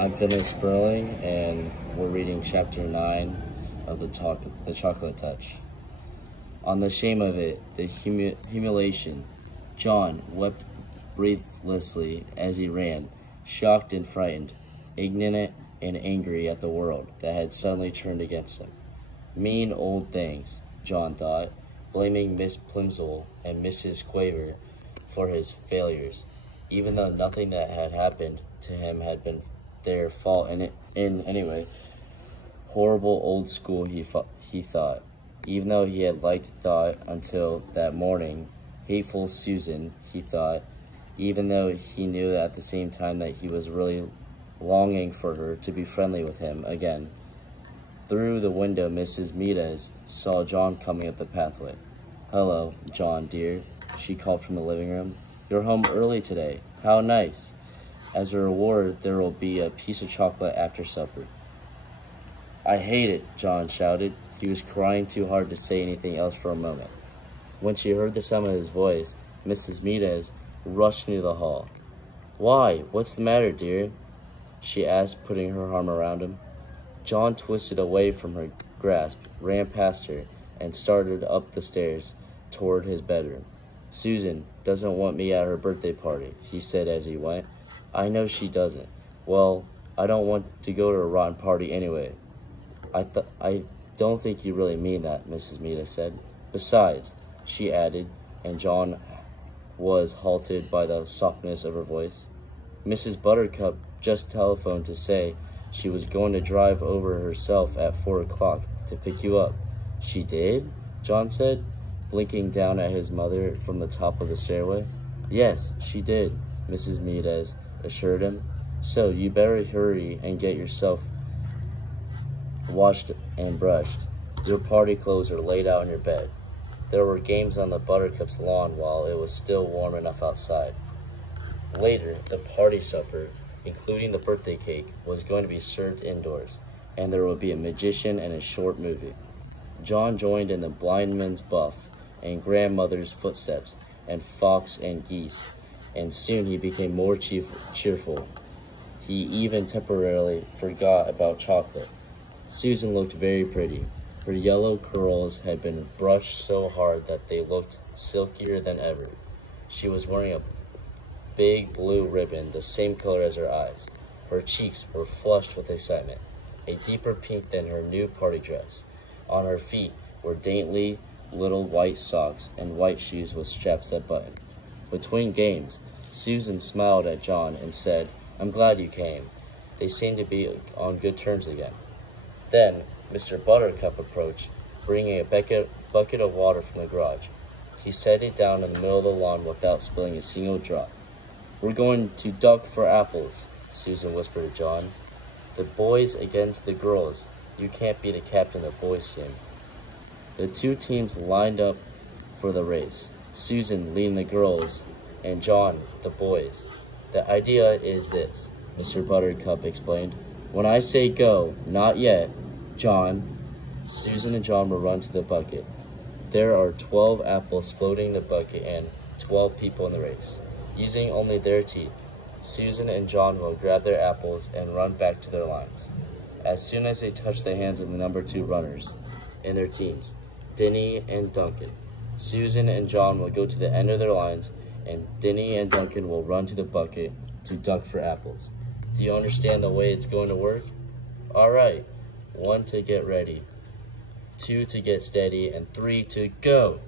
I'm Finley and we're reading Chapter 9 of the Chocolate Touch. On the shame of it, the humiliation, John wept breathlessly as he ran, shocked and frightened, indignant and angry at the world that had suddenly turned against him. Mean old things, John thought, blaming Miss Plimsoll and Mrs. Quaver for his failures, even though nothing that had happened to him had been their fault in any way. Horrible old school, he thought, even though he had liked thought until that morning. Hateful Susan, he thought, even though he knew at the same time that he was really longing for her to be friendly with him again. Through the window, Mrs. Meadows saw John coming up the pathway. "Hello, John, dear," she called from the living room. "You're home early today. How nice. As a reward, there will be a piece of chocolate after supper." "I hate it," John shouted. He was crying too hard to say anything else for a moment. When she heard the sound of his voice, Mrs. Meadows rushed into the hall. "Why, what's the matter, dear?" she asked, putting her arm around him. John twisted away from her grasp, ran past her, and started up the stairs toward his bedroom. "Susan doesn't want me at her birthday party," he said as he went. "I know she doesn't. Well, I don't want to go to a rotten party anyway." I don't think you really mean that," Mrs. Meadows said. "Besides," she added, and John was halted by the softness of her voice, "Mrs. Buttercup just telephoned to say she was going to drive over herself at 4 o'clock to pick you up." "She did?" John said, blinking down at his mother from the top of the stairway. "Yes, she did," Mrs. Meadows assured him. "So you better hurry and get yourself washed and brushed. Your party clothes are laid out in your bed." There were games on the Buttercup's lawn while it was still warm enough outside. Later, the party supper, including the birthday cake, was going to be served indoors, and there would be a magician and a short movie. John joined in the blind man's buff and grandmother's footsteps and fox and geese, and soon he became more cheerful. He even temporarily forgot about chocolate. Susan looked very pretty. Her yellow curls had been brushed so hard that they looked silkier than ever. She was wearing a big blue ribbon, the same color as her eyes. Her cheeks were flushed with excitement, a deeper pink than her new party dress. On her feet were dainty little white socks and white shoes with straps that buttoned. Between games, Susan smiled at John and said, "I'm glad you came." They seemed to be on good terms again. Then Mr. Buttercup approached, bringing a bucket of water from the garage. He set it down in the middle of the lawn without spilling a single drop. "We're going to duck for apples," Susan whispered to John. "The boys against the girls. You can't be the captain of the boys' team." The two teams lined up for the race, Susan leading the girls and John the boys. "The idea is this," Mr. Buttercup explained. "When I say go, not yet, John." Susan and John will run to the bucket. There are 12 apples floating in the bucket and 12 people in the race. Using only their teeth, Susan and John will grab their apples and run back to their lines. As soon as they touch the hands of the number 2 runners in their teams, Denny and Duncan, Susan and John will go to the end of their lines, and Denny and Duncan will run to the bucket to duck for apples. Do you understand the way it's going to work? All right. 1 to get ready, 2 to get steady, and 3 to go.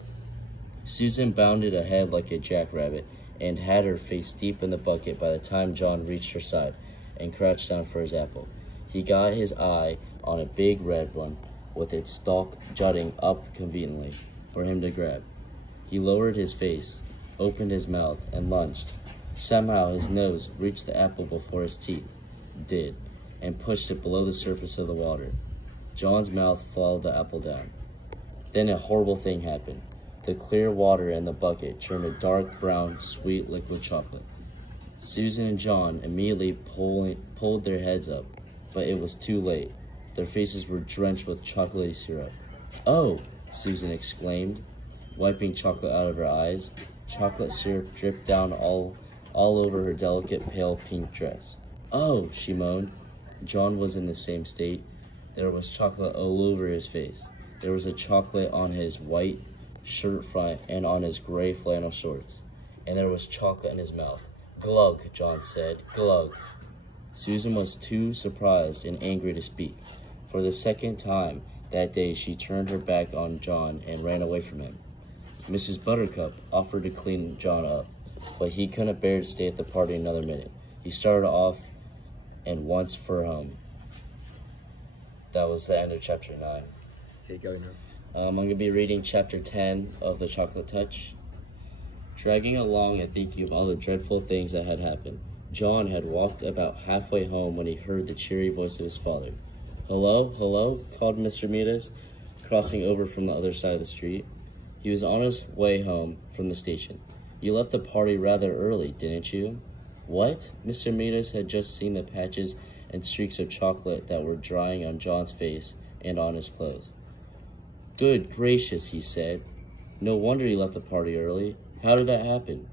Susan bounded ahead like a jackrabbit and had her face deep in the bucket by the time John reached her side and crouched down for his apple. He got his eye on a big red one with its stalk jutting up conveniently for him to grab. He lowered his face, opened his mouth, and lunged. Somehow his nose reached the apple before his teeth did, and pushed it below the surface of the water. John's mouth followed the apple down. Then a horrible thing happened. The clear water in the bucket turned a dark brown, sweet liquid chocolate. Susan and John immediately pulled their heads up, but it was too late. Their faces were drenched with chocolatey syrup. "Oh!" Susan exclaimed, wiping chocolate out of her eyes. Chocolate syrup dripped down all over her delicate pale pink dress. "Oh," she moaned, John was in the same state. There was chocolate all over his face. There was a chocolate on his white shirt front and on his gray flannel shorts. And there was chocolate in his mouth. "Glug," John said, "glug." Susan was too surprised and angry to speak. For the second time that day, she turned her back on John and ran away from him. Mrs. Buttercup offered to clean John up, but he couldn't bear to stay at the party another minute. He started off and once for home. That was the end of chapter 9. Okay, go now. I'm going to be reading chapter 10 of The Chocolate Touch. Dragging along and thinking of all the dreadful things that had happened, John had walked about halfway home when he heard the cheery voice of his father. "Hello, hello," called Mr. Midas, crossing over from the other side of the street. He was on his way home from the station. "You left the party rather early, didn't you?" "What?" Mr. Midas had just seen the patches and streaks of chocolate that were drying on John's face and on his clothes. "Good gracious," he said. "No wonder you left the party early. How did that happen?"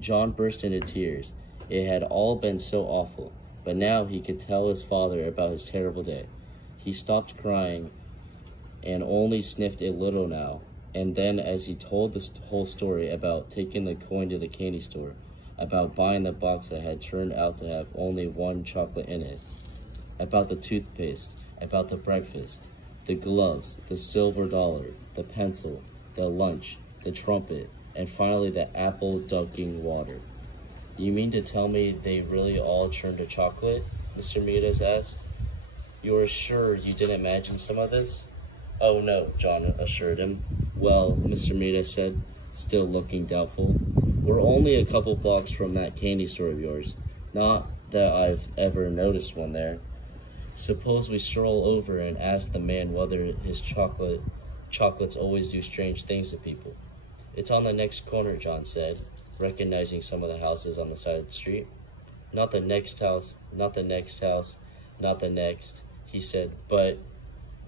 John burst into tears. It had all been so awful, but now he could tell his father about his terrible day. He stopped crying and only sniffed a little now, and then as he told the whole story about taking the coin to the candy store, about buying the box that had turned out to have only one chocolate in it, about the toothpaste, about the breakfast, the gloves, the silver dollar, the pencil, the lunch, the trumpet, and finally the apple dunking water. "You mean to tell me they really all turned to chocolate?" Mr. Midas asked. "You are sure you didn't imagine some of this?" "Oh, no," John assured him. "Well," Mr. Midas said, still looking doubtful, "we're only a couple blocks from that candy store of yours. Not that I've ever noticed one there. Suppose we stroll over and ask the man whether his chocolates always do strange things to people." "It's on the next corner," John said, recognizing some of the houses on the side of the street. "Not the next house, not the next house, not the next," he said, but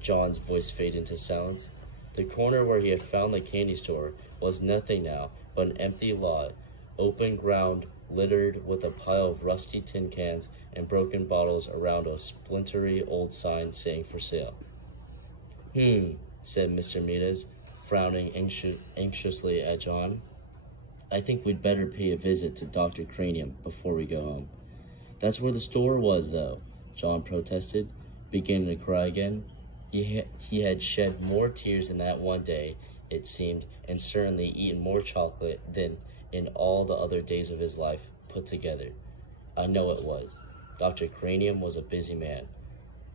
John's voice faded into silence. The corner where he had found the candy store was nothing now but an empty lot, open ground littered with a pile of rusty tin cans and broken bottles around a splintery old sign saying "for sale." Said Mr. Midas, frowning anxiously at John. "I think we'd better pay a visit to Dr. Cranium before we go home." "That's where the store was, though," John protested, beginning to cry again. He had shed more tears in that one day, it seemed, and certainly eaten more chocolate than in all the other days of his life put together. I know it was. Dr. Cranium was a busy man.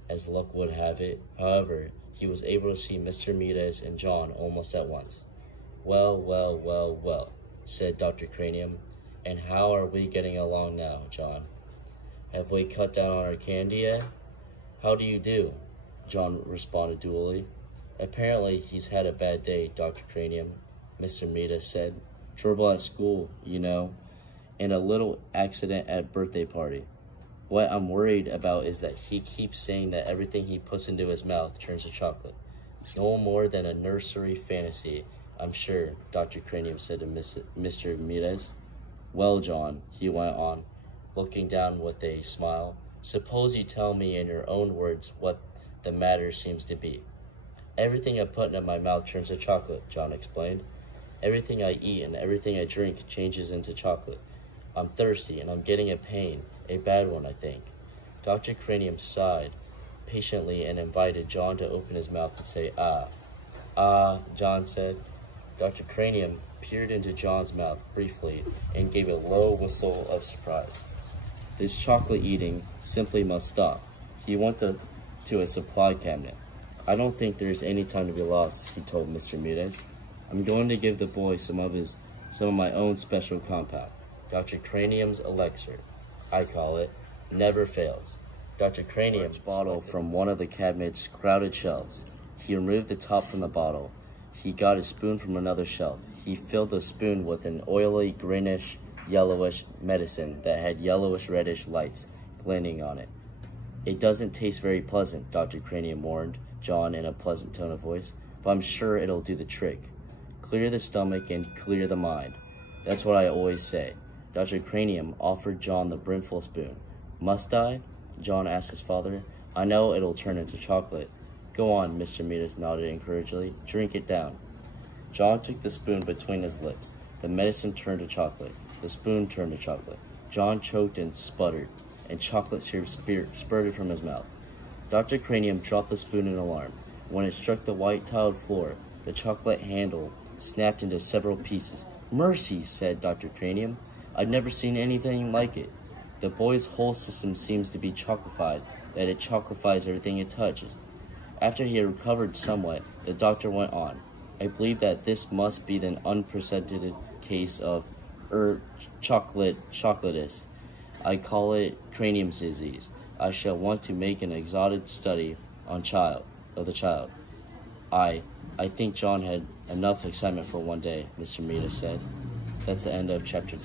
As luck would have it, however, he was able to see Mr. Midas and John almost at once. "Well, well, well, well," said Dr. Cranium, "and how are we getting along now, John? Have we cut down on our candy yet?" "How do you do?" John responded dually. "Apparently he's had a bad day, Dr. Cranium," Mr. Midas said. "Trouble at school, you know, and a little accident at birthday party. What I'm worried about is that he keeps saying that everything he puts into his mouth turns to chocolate. No more than a nursery fantasy, I'm sure," Dr. Cranium said to Mr. Midas. "Well, John," he went on, looking down with a smile, "suppose you tell me in your own words what the matter seems to be." "Everything I put into my mouth turns to chocolate," John explained. "Everything I eat and everything I drink changes into chocolate. I'm thirsty and I'm getting a pain, a bad one, I think." Dr. Cranium sighed patiently and invited John to open his mouth and say, "Ah." "Ah," John said. Dr. Cranium peered into John's mouth briefly and gave a low whistle of surprise. "This chocolate eating simply must stop." He went to a supply cabinet. "I don't think there's any time to be lost," he told Mr. Midas. "I'm going to give the boy some of my own special compound. Dr. Cranium's elixir, I call it. Never fails." Dr. Cranium's bottle from one of the cabinet's crowded shelves. He removed the top from the bottle. He got a spoon from another shelf. He filled the spoon with an oily, greenish, yellowish medicine that had yellowish-reddish lights glinting on it. "It doesn't taste very pleasant," Dr. Cranium warned John in a pleasant tone of voice, "but I'm sure it'll do the trick. Clear the stomach and clear the mind. That's what I always say." Dr. Cranium offered John the brimful spoon. "Must I?" John asked his father. I know it'll turn into chocolate. Go on, Mr. Midas nodded encouragingly. Drink it down. John took the spoon between his lips. The medicine turned to chocolate. The spoon turned to chocolate. John choked and sputtered, and chocolate syrup spurted from his mouth. Dr. Cranium dropped the spoon in alarm. When it struck the white-tiled floor, the chocolate handle snapped into several pieces. Mercy, said Dr. Cranium. I've never seen anything like it. The boy's whole system seems to be chocolified, that it chocolifies everything it touches. After he had recovered somewhat, the doctor went on. I believe that this must be an unprecedented case of chocolatus. I call it cranium's disease. I shall want to make an exotic study on the child. I think John had enough excitement for one day, Mr. Midas said. That's the end of chapter 10.